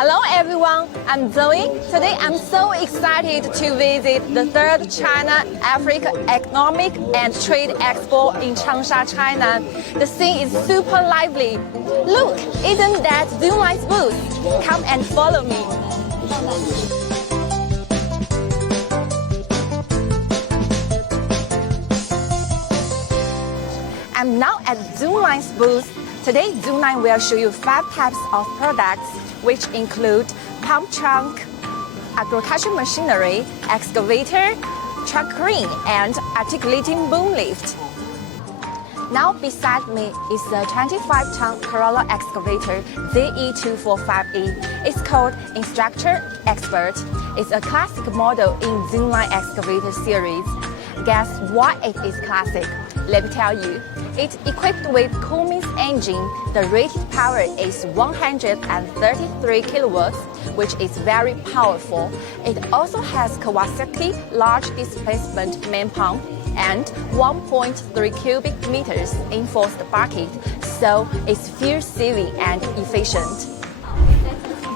Hello everyone, I'm Zoey. Today I'm so excited to visit the 3rd China-Africa Economic and Trade Expo in Changsha, China. The scene is super lively. Look, isn't that Zoomlion's booth? Come and follow me. I'm now at Zoomlion's booth. Today, Zoomlion will show you 5 types of products, which include pump trunk, agricultural machinery, excavator, truck crane, and articulating boom lift. Now beside me is the 25-ton Corolla excavator ZE245E. It's called Instructor Expert. It's a classic model in Zoomlion excavator series. Guess why it is classic? Let me tell you. It's equipped with Cummins engine. The rated power is 133 kilowatts, which is very powerful. It also has Kawasaki large displacement main pump and 1.3 cubic meters enforced bucket, so it's fuel-saving and efficient.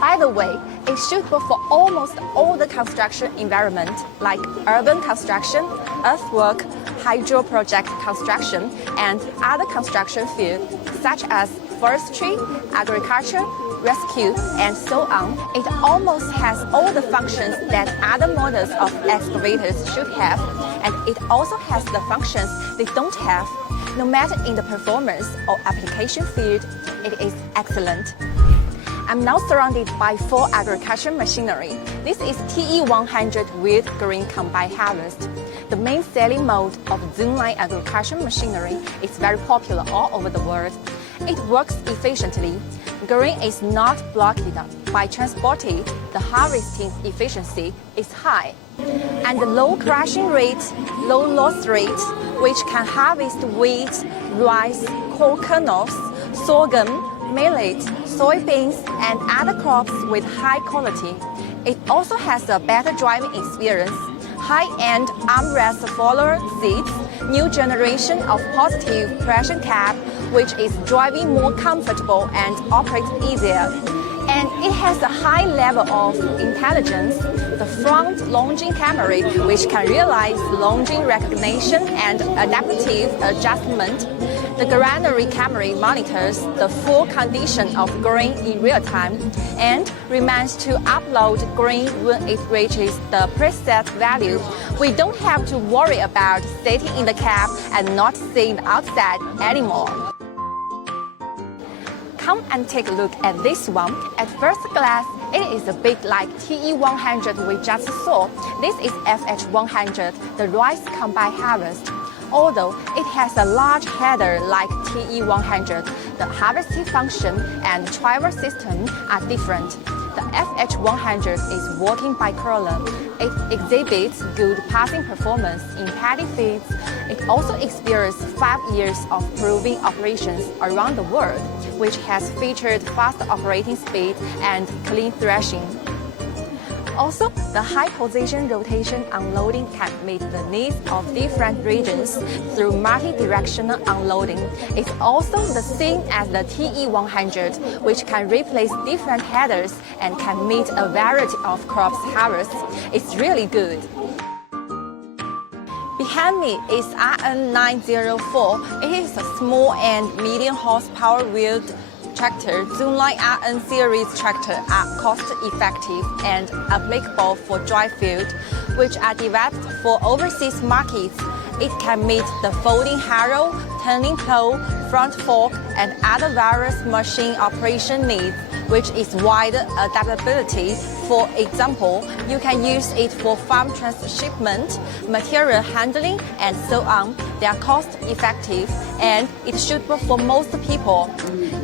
By the way, it's suitable for almost all the construction environment, like urban construction, earthwork, hydro project construction, and other construction fields, such as forestry, agriculture, rescue, and so on. It almost has all the functions that other models of excavators should have, and it also has the functions they don't have. No matter in the performance or application field, it is excellent. I'm now surrounded by 4 agricultural machinery. This is TE100 with green combine harvest. The main selling mode of Zoomlion agricultural machinery is very popular all over the world. It works efficiently. Grain is not blocked by transported. The harvesting efficiency is high. And the low crushing rate, low loss rate, which can harvest wheat, rice, corn kernels, sorghum, millet, soybeans, and other crops with high quality. It also has a better driving experience, high-end armrest follower seats, new generation of positive pressure cap, which is driving more comfortable and operates easier. And it has a high level of intelligence. The front lunging camera, which can realize lunging recognition and adaptive adjustment. The granary camera monitors the full condition of grain in real time and reminds to upload grain when it reaches the preset value. We don't have to worry about sitting in the cab and not seeing outside anymore. Come and take a look at this one. At first glance, it is a bit like TE100 we just saw. This is FH100, the rice combine harvest. Although it has a large header like TE100, the harvesting function and driver system are different. The FH100 is working by Corolla. It exhibits good passing performance in paddy fields. It also experienced 5 years of proving operations around the world, which has featured fast operating speed and clean threshing. Also, the high-position rotation unloading can meet the needs of different regions through multi-directional unloading. It's also the same as the TE100, which can replace different headers and can meet a variety of crops harvests. It's really good. Behind me is RN904. It is a small and medium horsepower wheeled tractor. Zoomlion RN series tractors are cost-effective and applicable for dry field, which are developed for overseas markets. It can meet the folding harrow, turning plow, front fork, and other various machine operation needs, which is wide adaptability. For example, you can use it for farm transshipment, material handling, and so on. They are cost-effective and it's suitable for most people.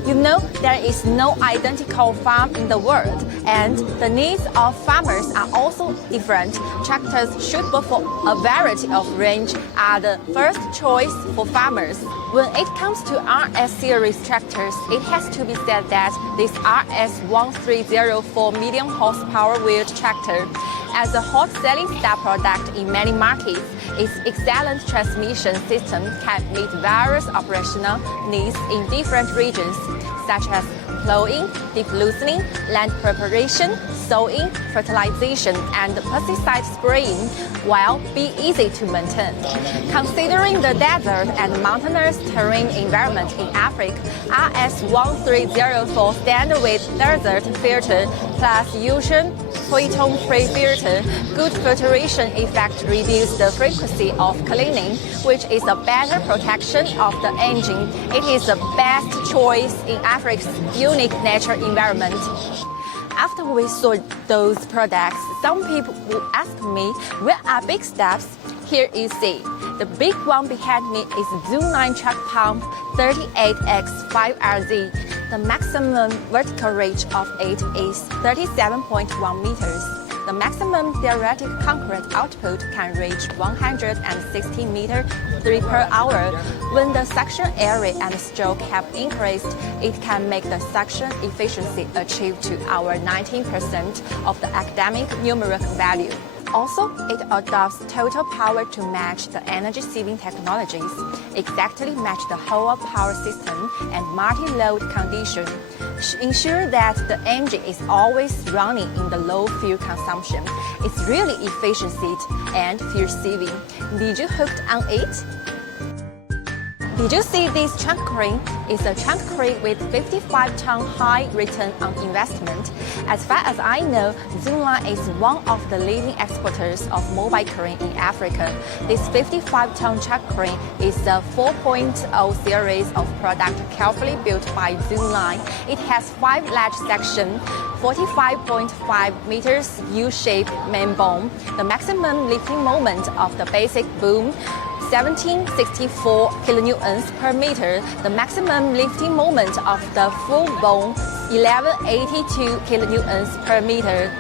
You know, there is no identical farm in the world, and the needs of farmers are also different. Tractors suitable for a variety of range are the first choice for farmers. When it comes to RS series tractors, it has to be said that this RS1304 medium horsepower wheeled tractor, as a hot-selling star product in many markets, its excellent transmission system can meet various operational needs in different regions, such as plowing, deep loosening, land preparation, sowing, fertilization, and pesticide spraying, while be easy to maintain. Considering the desert and mountainous terrain environment in Africa, RS1304 standard with desert filter plus Ocean Photon-free filter, good filtration effect reduce the frequency of cleaning, which is a better protection of the engine. It is the best choice in Africa's unique natural environment. After we saw those products, some people will ask me, where are big steps? Here you see. The big one behind me is Zoomlion truck pump 38X5RZ. The maximum vertical reach of it is 37.1 meters. The maximum theoretic concrete output can reach 160 meters 3 per hour. When the suction area and stroke have increased, it can make the suction efficiency achieve to our 19% of the academic numeric value. Also, it adopts total power to match the energy-saving technologies, exactly match the whole power system and multi-load condition. Ensure that the engine is always running in the low fuel consumption. It's really efficient and fuel-saving. Did you hooked on it? Did you see this trunk crane? It's a trunk crane with 55-ton high return on investment. As far as I know, Zoomlion is one of the leading exporters of mobile crane in Africa. This 55-ton truck crane is a 4.0 series of product carefully built by Zoomlion. It has 5 large sections, 45.5 meters U-shaped main boom. The maximum lifting moment of the basic boom 1764 kilonewtons per meter. The maximum lifting moment of the full boom 1182 kilonewtons per meter.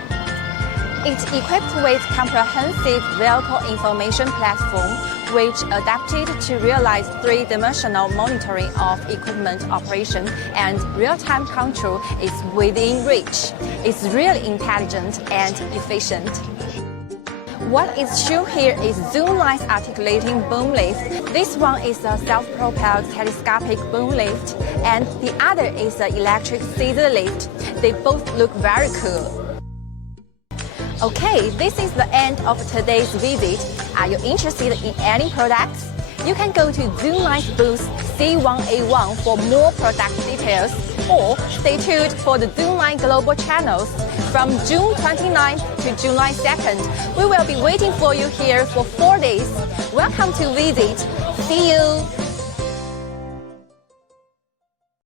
It's equipped with comprehensive vehicle information platform, which adapted to realize 3-dimensional monitoring of equipment operation and real-time control is within reach. It's really intelligent and efficient. What is shown here is Zoomlion's articulating boom lift. This one is a self-propelled telescopic boom lift, and the other is an electric scissor lift. They both look very cool. Okay, this is the end of today's visit. Are you interested in any products? You can go to Zoomlion's booth C1A1 for more product details, or stay tuned for the Zoomlion global channels. From June 29th to July 2nd, we will be waiting for you here for 4 days. Welcome to visit. See you!